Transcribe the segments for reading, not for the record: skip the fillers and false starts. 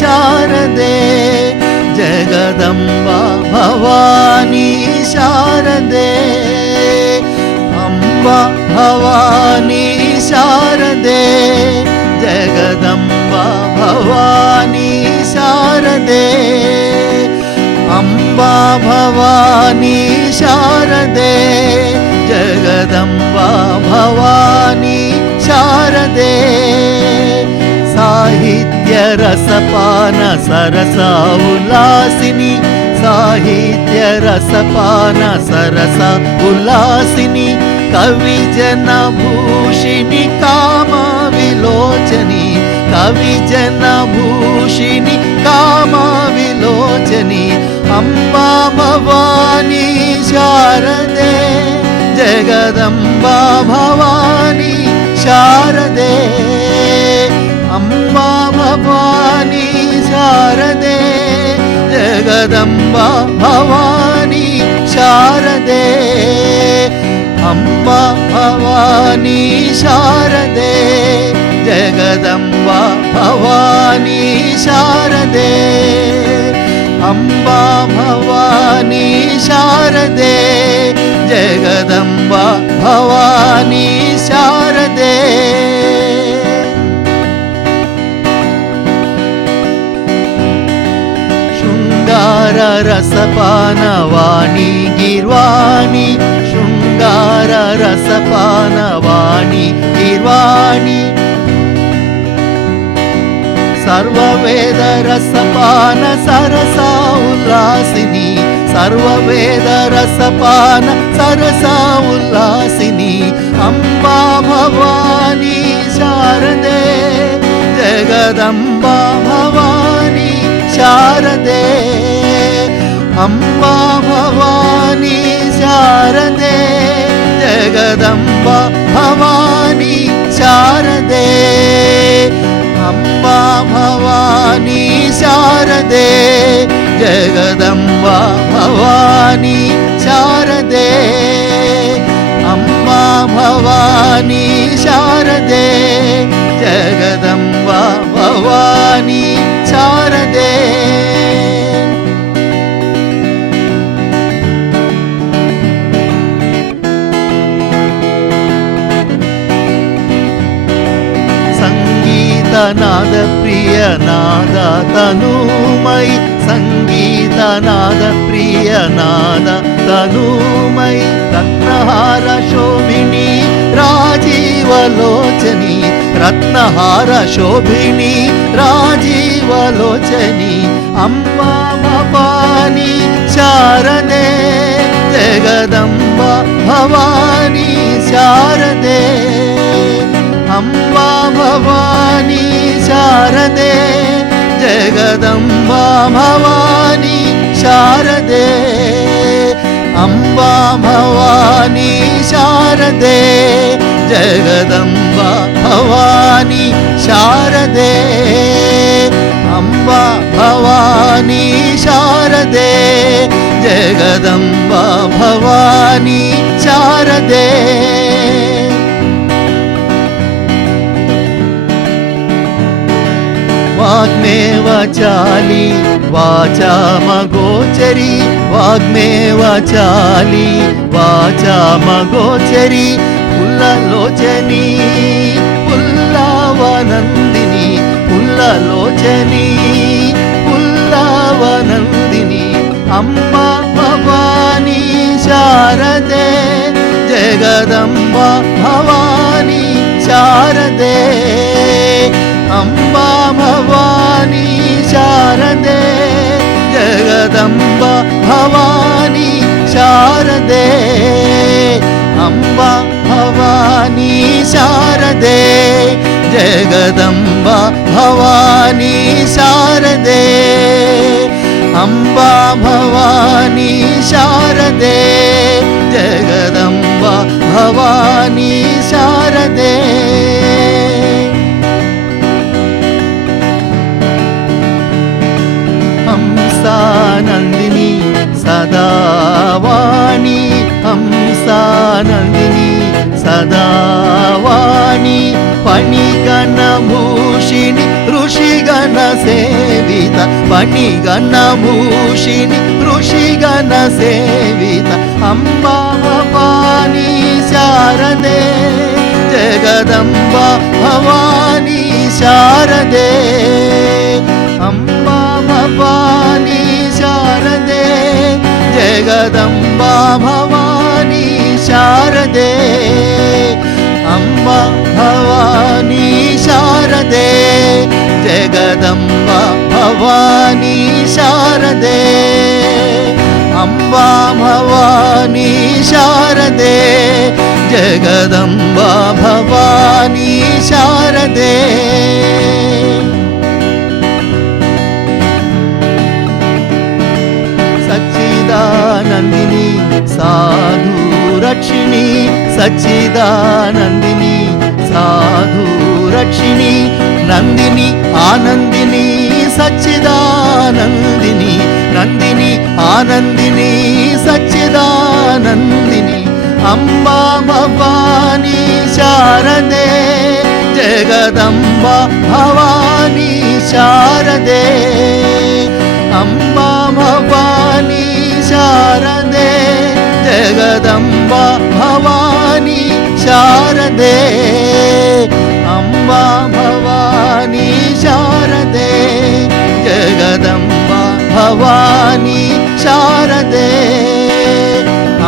ಶಾರದೆ ಜಗದಂಬಾ ಭವಾನಿ ಶಾರದೆ ಅಂಬಾ ಭವಾನಿ ಶಾರದೆ ಜಗದಂಬಾ ಭವಾನಿ ಶಾರದೆ ಅಂಬಾ ಭವಾನಿ ಶಾರದೆ ಜಗದಂಬಾ ಭವಾನಿ ಶಾರದೆ ಸಾಹಿತ್ಯ ರಸಪಾನ ಸರಸ ಉಲ್ಲಾಸಿನಿ ಸಾಹಿತ್ಯ ರಸಪಾನ ಸರಸ ಉಲ್ಲಾಸಿನಿ ಕವಿ ಜನ ಭೂಷಿಣಿ ಕಾಮ ವಿಲೋಚನಿ ಕವಿ ಜನ ಭೂಷಿಣಿ ಕಾಮ ವಿಲೋಚನಿ ಅಂಬಾ ಭವಾನಿ ಶಾರದೆ ಜಗದಂಬಾ ಭವಾನಿ ಶಾರದೆ ಅಂಬಾ ಭವಾನಿ ಶಾರದೆ ಜಗದಂಬಾ ಭವಾನಿ ಶಾರದೆ ಅಂಬಾ ಭವಾನಿ ಶಾರದೆ ಜಗದಂಬಾ ಭವಾನಿ ಶಾರದೆ ಅಂಬಾ ಭವಾನಿ ಶಾರದೆ ಜಗದಂಬಾ ಭವಾನಿ ಶಾರದೆ ಶೃಂಗಾರ ರಸಪಾನವಾಣಿ ಗೀರ್ವಾಣಿ ಶೃಂಗಾರ ರಸಪಾನವಾಣಿ ಗೀರ್ವಾಣಿ ಸರ್ವವೇದ ರಸಪಾನ ಸರಸ ಉಲ್ಲಾಸಿನಿ ಸರ್ವವೇದ ರಸಪಾನ ಸರಸ ಉಲ್ಲಾಸಿನಿ ಅಂಬಾ ಭವಾನಿ ಶಾರದೆ ಜಗದಂಬಾ ಭವಾನಿ ಶಾರದೆ ಅಂಬಾ ಭವಾನಿ ಶಾರದೆ ಜಗದಂಬಾ ಭವಾನಿ ಶಾರದೆ ಅಂಬಾ ಭವಾನಿ ಶಾರದೆ ಜಗದಂಬಾ ಭವಾನಿ ಶಾರದೆ ಅಂಬಾ ಭವಾನಿ ಶಾರದೆ ಜಗದಂಬಾ ಭವಾನಿ ಶಾರದೆ ಸಂಗೀತನಾದ ಪ್ರಿಯನಾದ ತನುಮೈ ಸಂಗೀತನಾದ ಪ್ರಿಯನಾದ ತನುಮೈ ರತ್ನಹಾರ ಶೋಭಿನಿ ರಾಜೀವಲೋಚನಿ ರತ್ನಹಾರ ಶೋಭಿನಿ ರಾಜೀವಲೋಚನಿ ಅಂಬಾ ಭವಾನಿ ಶಾರದೆ ಜಗದಂಬಾ ಭವಾನಿ ಶಾರದೆ ಅಂಬಾ ಭವಾನಿ ಶಾರದೆ ಜಗದಂಬಾ ಭವಾನಿ ಶಾರದೆ ಅಂಬಾ ಭವಾನಿ ಶಾರದೆ ಜಗದಂಬಾ ಭವಾನಿ ಶಾರದೆ ಅಂಬಾ ಭವಾನಿ ಶಾರದೆ ಜಗದಂಬಾ ಭವಾನಿ ಶಾರದೆ ವಾಗ್ಮೇವ ಚಾಲಿ ವಾಚಾಮಗೋಚರಿ ವಾಗ್ಮೇವ ಚಾಲಿ ವಾಚಾಮಗೋಚರಿ ಪುಲ್ಲಲೋಚನಿ ಪುಲ್ಲವನಂದಿನಿ ಪುಲ್ಲಲೋಚನಿ ಪುಲ್ಲವನಂದಿನಿ ಅಂಬಾ ಭವಾನಿ ಶಾರದೆ ಜಗದಂಬಾ ಭವಾನಿ ಶಾರದೆ ಅಂಬಾ ಭವಾನಿ ಶಾರದೆ ಜಗದಂಬಾ ಭವಾನಿ ಶಾರದೆ ಅಂಬಾ ಭವಾನಿ ಶಾರದೆ ಜಗದಂಬಾ ಭವಾನಿ ಶಾರದೆ ಅಂಬಾ ಭವಾನಿ ಶಾರದೆ ಜಗದಂಬಾ ಭವಾನಿ ಶಾರದೆ ಹಂಸಾನಂದಿನಿ ಸದಾ ವಾಣಿ ಹಂಸಾನಂದಿನಿ ಸದಾ ವಾಣಿ ಫಣಿಗಣ ಭೂಷಿಣಿ ಋಷಿಗಣ ಸೇವಿನಿ ಪಣಿಗಣ ಭೂಷಿಣಿ ಋಷಿಗಣ ಸೇವಿತ ಅಂಬಾ ಭವಾನಿ ಶಾರದೆ ಜಗದಂಬಾ ಭವಾನಿ ಶಾರದೆ ಅಂಬಾ ಭವಾನಿ ಶಾರದೆ ಜಗದಂಬಾ ಭವಾನಿ ಶಾರದೆ ಅಂಬಾ ಭವಾನಿ ಶಾರದೆ ಜಗದಂಬಾ ಭವಾನಿ ಶಾರದೆ ಅಂಬಾ ಭವಾನಿ ಶಾರದೆ ಜಗದಂಬಾ ಭವಾನಿ ಶಾರದೆ ಸಚ್ಚಿದಾನಂದಿನಿ ಸಾಧು ರಕ್ಷಿಣಿ ಸಚ್ಚಿದಾನಂದಿನಿ ಸಾಧು ರಕ್ಷಿಣಿ ನಂದಿನಿ ಆನಂದಿನಿ ಸಚ್ಚಿದಾನಂದಿನಿ ನಂದಿನಿ ಆನಂದಿನಿ ಸಚ್ಚಿದಾನಂದಿನಿ ಅಂಬಾ ಭವಾನಿ ಶಾರದೆ ಜಗದಂಬಾ ಭವಾನಿ ಶಾರದೆ ಅಂಬಾ ಭವಾನಿ ಶಾರದೆ ಜಗದಂಬಾ ಭವಾನಿ ಶಾರದೆ ಅಂಬಾ ಭವಾನಿ ಶಾರದೆ ಜಗದಂಬಾ ಭವಾನಿ ಶಾರದೆ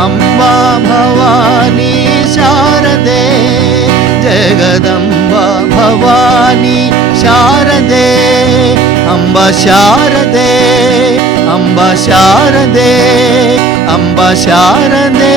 ಅಂಬಾ ಭವಾನಿ ಶಾರದೆ ಜಗದಂಬಾ ಭವಾನಿ ಶಾರದೆ ಅಂಬಾ ಶಾರದೆ ಅಂಬಾ ಶಾರದೆ ಅಂಬಾ ಶಾರದೆ